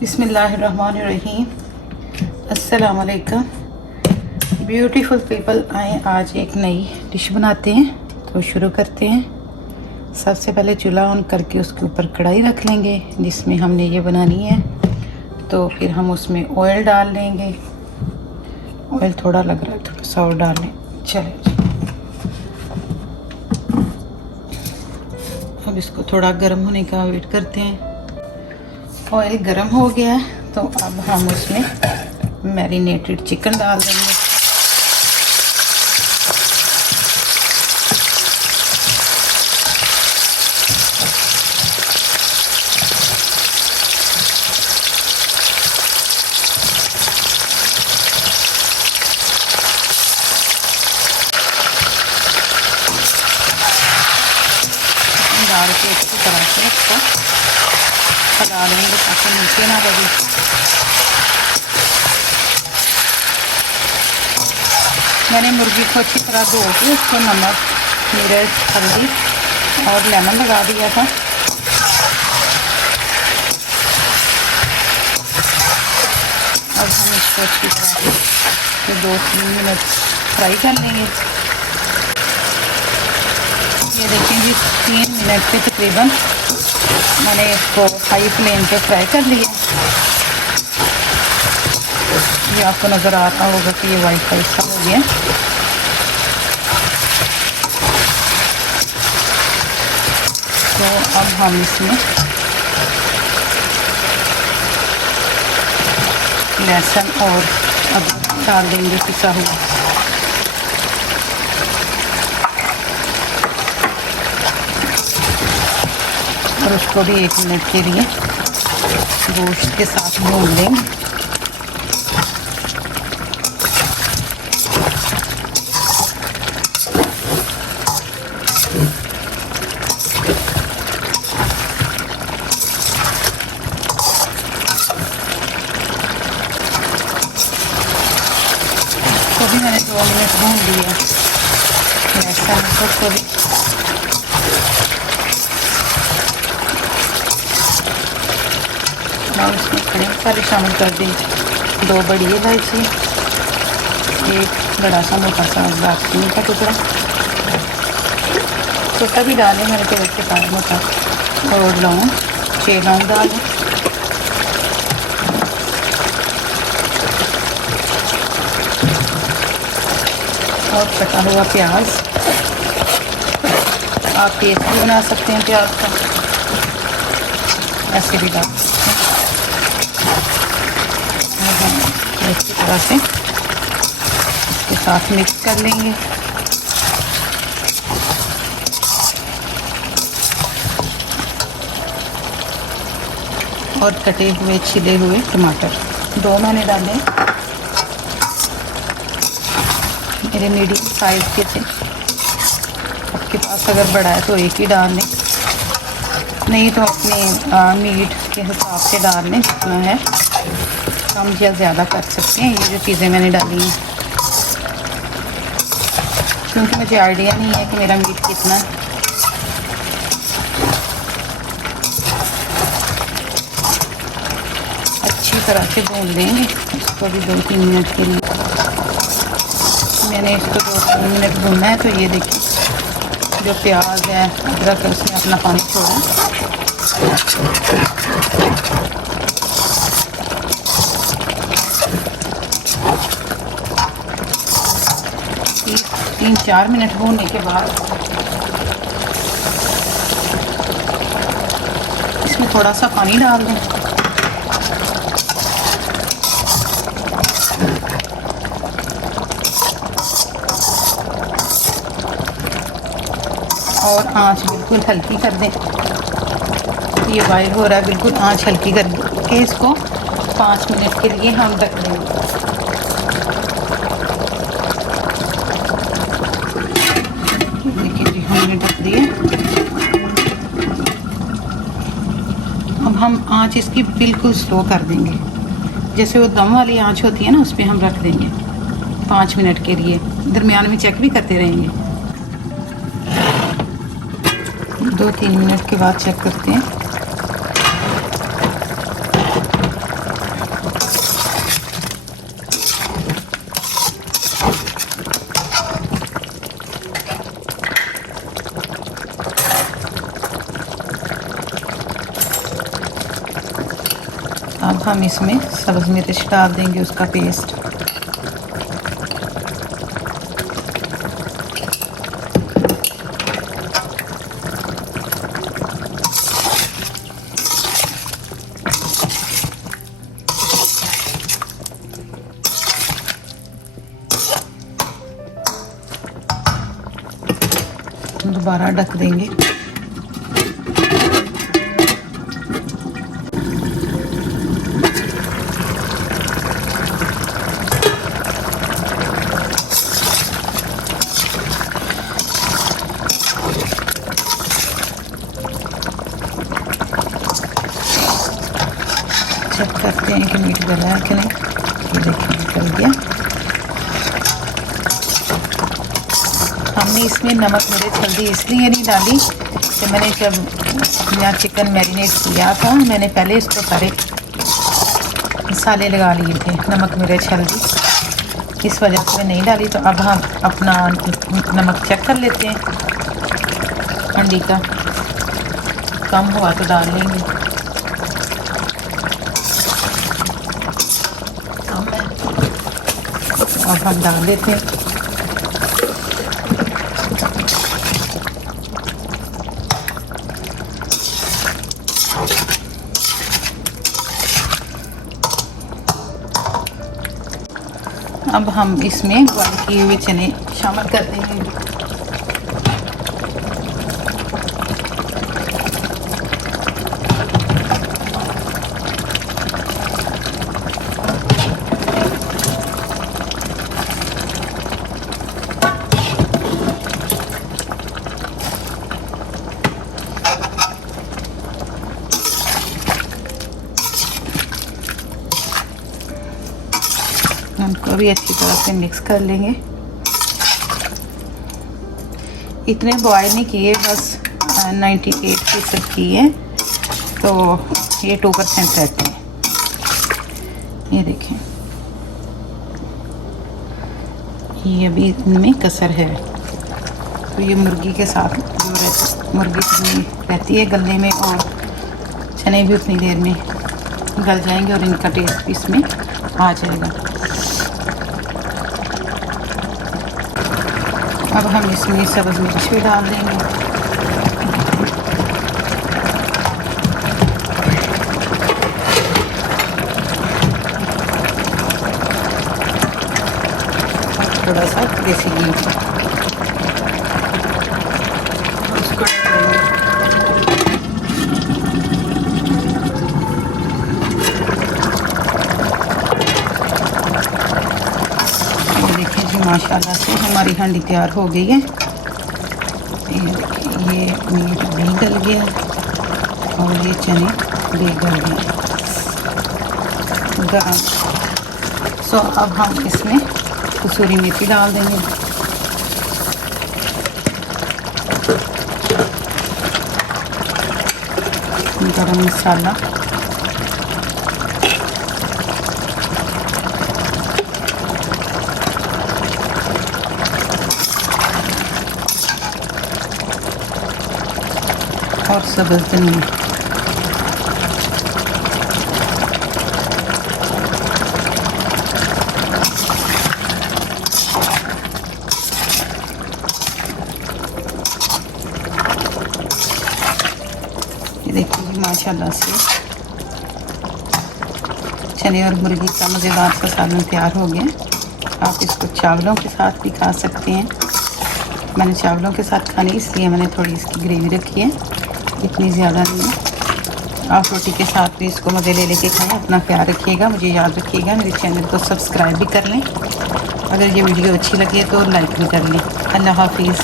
बिस्मिल्लाहिर्रहमानिर्रहीम। अस्सलाम वालेकुम ब्यूटीफुल पीपल। आए आज एक नई डिश बनाते हैं, तो शुरू करते हैं। सबसे पहले चूल्हा ऑन करके उसके ऊपर कढ़ाई रख लेंगे जिसमें हमने ये बनानी है। तो फिर हम उसमें ऑयल डाल लेंगे। ऑयल थोड़ा लग रहा है, थोड़ा सा और डाल लें। चलिए अब इसको थोड़ा गर्म होने का वेट करते हैं। ऑयल गर्म हो गया है तो अब हम उसमें मैरिनेटेड चिकन डाल देंगे। डाल के अच्छी तरह से इसको पका लेंगे ताकि नीचे ना लगे। मैंने मुर्गी को अच्छी तरह धो के उसको नमक, मिर्च, हल्दी और लेमन लगा दिया था। अब हम इसको अच्छी तरह से 2-3 मिनट फ्राई कर लेंगे। ये देखें जी 3 मिनट पे तकरीबन मैंने इसको हाई फ्लेम पे फ्राई कर लिया। ये आपको नज़र आता होगा कि ये वाइट वाइट सा हो गया। तो अब हम इसमें लहसुन और अदरक डाल देंगे पिसा हुआ। और उसको भी 1 मिनट के लिए गोश्त के साथ भून लेंगे। तो भी मैंने 2 मिनट भून लिया लहसुन को भी। और उसमें खड़े मसाले शामिल कर दें। 2 बड़ी इलायची, 1 बड़ा सा मोटा सा दालचीनी का टुकड़ा, छोटा भी डालें, मैंने तो वैसे पाया मोटा। और लौंग, 6 लौंग डालें। और कटा हुआ प्याज, आप पेस्ट भी बना सकते हैं प्याज का, ऐसे भी डाल सकते हैं। अच्छी तरह से इसके साथ मिक्स कर लेंगे। और कटे हुए छिले हुए टमाटर 2 मैंने डाले। मेरे मीडियम साइज के थे। आपके पास अगर बड़ा है तो 1 ही डाल लें, नहीं तो अपने मीट के हिसाब से डाल लें जितना है। कम या ज़्यादा कर सकते हैं। ये जो चीज़ें मैंने डाली हैं, क्योंकि मुझे आइडिया नहीं है कि मेरा मीट कितना है। अच्छी तरह से भून लेंगे इसको भी 2-3 मिनट के लिए। मैंने इसको 2-3 मिनट भूनना है। तो ये देखिए जो प्याज है, अदरक है, उसने अपना पानी छोड़ा। 3-4 मिनट भूनने के बाद इसमें थोड़ा सा पानी डाल दें। और आंच बिल्कुल हल्की कर दें। ये बॉयल हो रहा है, बिल्कुल आंच हल्की करके इसको 5 मिनट के लिए हम ढक देंगे। देखिए जी हमने ढक दिए। अब हम आंच इसकी बिल्कुल स्लो कर देंगे। जैसे वो दम वाली आंच होती है ना, उस पर हम रख देंगे 5 मिनट के लिए। दरमियान में चेक भी करते रहेंगे। 2-3 मिनट के बाद चेक करते हैं। अब हम इसमें सब्ज़ मिर्च डाल देंगे, उसका पेस्ट। दोबारा ढक देंगे। चेक करते हैं कि मीट गला है कि नहीं। ये देखिए गल गया। हमने इसमें नमक मिर्च हल्दी इसलिए नहीं डाली कि मैंने जब यहाँ चिकन मैरिनेट किया था, मैंने पहले इसको सारे मसाले लगा लिए थे, नमक मिर्च हल्दी, इस वजह से नहीं डाली। तो अब हम अपना नमक चेक कर लेते हैं, हंडी का कम हुआ तो डाल लेंगे। अब हम डाल देते हैं। अब हम इसमें बॉयल किए हुए चने शामिल कर देंगे। उनको भी अच्छी तरह से मिक्स कर लेंगे। इतने बॉयल नहीं किए, बस 98% किए, तो ये 2% रहते हैं। ये देखें, ये अभी इनमें कसर है। तो ये मुर्गी के साथ जो रहती, मुर्गी जितनी रहती है गलने में, और चने भी उतनी देर में गल जाएंगे और इनका टेस्ट भी इसमें आ जाएगा। अब हम इसमें सब्ज़ मिर्च भी डाल देंगे। थोड़ा सा देसी घी उसको माशाल्लाह से हमारी हांडी तैयार हो गई है। ये मीट भी गल गया और ये चने भी गल गए गरम। सो अब हम इसमें कसूरी मेथी डाल देंगे। गरम मसाला, और सब्ज़ धनिया। ये देखिए माशाल्लाह से चने और मुर्गी का मज़ेदार सा सालन तैयार हो गया। आप इसको चावलों के साथ भी खा सकते हैं। मैंने चावलों के साथ खानी, इसलिए मैंने थोड़ी इसकी ग्रेवी रखी है, इतनी ज़्यादा नहीं है। आप रोटी के साथ भी इसको मज़े ले लेके खाएं। अपना ख्याल रखिएगा, मुझे याद रखिएगा। मेरे चैनल को सब्सक्राइब भी कर लें। अगर ये वीडियो अच्छी लगे तो लाइक भी कर लें। अल्लाह हाफिज़।